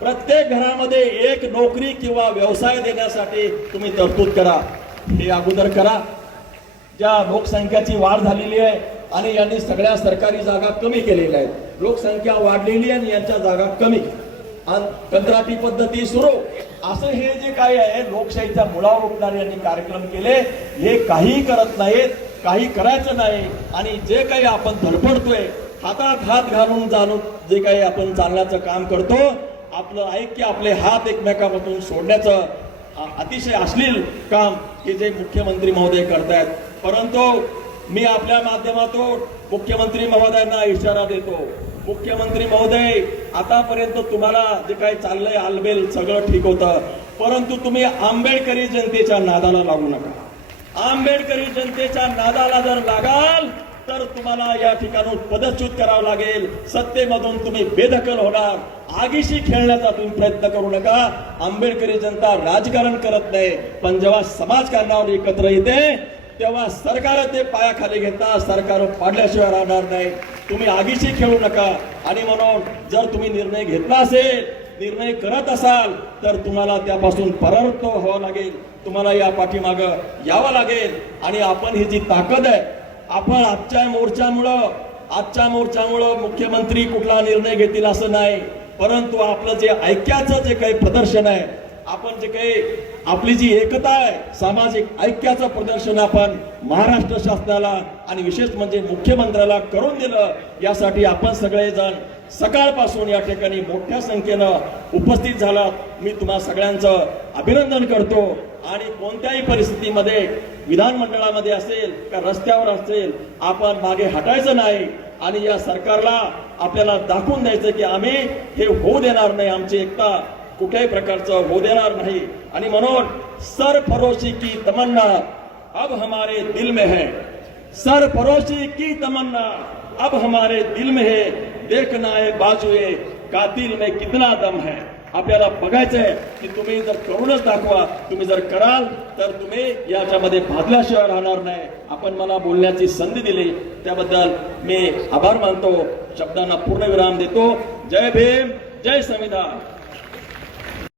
प्रत्येक घरामध्ये एक नोकरी किंवा व्यवसाय देण्यासाठी तुम्ही तरतूद करा, हे अगोदर करा. ज्या लोकसंख्येची वाढ झालेली आहे आणि यांनी सगळ्या सरकारी जागा कमी केलेल्या आहेत, लोकसंख्या वाढलेली आणि यांच्या जागा कमी, कंत्राटी पद्धती सुरू, असं हे जे काही आहे लोकशाहीच्या मुळावर उठणारे यांनी कार्यक्रम केले. हे काही करत नाहीत, काही करायचं नाही. आणि जे काही आपण धडपडतोय, हातात हात घालून जाणून जे काही आपण चालण्याचं काम करतो, आपलं ऐक्य, आपले हात एकमेकांपासून सोडण्याचं अतिशय अश्लील काम हे जे मुख्यमंत्री महोदय करतायत. परंतु मी आपल्या माध्यमातून मुख्यमंत्री महोदयांना इशारा देतो, मुख्यमंत्री महोदय, आतापर्यंत तुम्हाला जे काही चाललंय आलबेल सगळं ठीक होतं, परंतु तुम्ही आंबेडकरी जनतेच्या नादाला लागू नका. आंबेडकरी जनतेच्या नादाला जर लागाल तर तुम्हाला या ठिकाणून पदच्युत करावं लागेल. सत्तेमधून तुम्ही बेदखल होणार. आगीशी खेळण्याचा तुम्ही प्रयत्न करू नका. आंबेडकरी जनता राजकारण करत नाही, पण जेव्हा समाजकारणावर एकत्र येते तेव्हा सरकार ते पायाखाली घेतात. सरकार पाडल्याशिवाय राहणार नाही. तुम्ही आगीशी खेळू नका. आणि म्हणून जर तुम्ही निर्णय घेतला असेल, निर्णय करत असाल, तर तुम्हाला त्यापासून परावृत्त व्हावं लागेल. तुम्हाला या पाठीमागं यावं लागेल. आणि आपण ही जी ताकद आहे, आपण आजच्या मोर्चामुळं मुख्यमंत्री कुठला निर्णय घेतील असं नाही, परंतु आपलं जे ऐक्याचं जे काही प्रदर्शन आहे, आपण जे काही आपली जी एकता आहे, सामाजिक ऐक्याचं प्रदर्शन आपण महाराष्ट्र शासनाला आणि विशेष म्हणजे मुख्यमंत्र्याला करून दिलं. यासाठी आपण सगळेजण सकाळपासून या ठिकाणी मोठ्या संख्येनं उपस्थित झालात. मी तुम्हा सगळ्यांचं अभिनंदन करतो. आणि कोणत्याही परिस्थितीमध्ये विधानमंडळामध्ये असेल का रस्त्यावर असेल, आपण मागे हटायचं नाही. आणि या सरकारला आपल्याला दाखवून द्यायचं की आम्ही हे होऊ देणार नाही, आमची एकता कुठल्याही प्रकारचं होऊ देणार नाही. आणि म्हणून सरफरोशी की तमन्ना अब हमारे दिल में है, सरफरोशी की तमन्ना अब हमारे दिल में है, देखना है बाजुए कातिल में कितना दम है. आपल्याला बघायचंय की तुम्ही जर करूनच दाखवा. तुम्ही जर कराल तर तुम्ही याच्यामध्ये भाजल्याशिवाय राहणार नाही. आपण मला बोलण्याची संधी दिली त्याबद्दल मी आभार मानतो. शब्दांना पूर्ण विराम देतो. जय भीम, जय संविधान.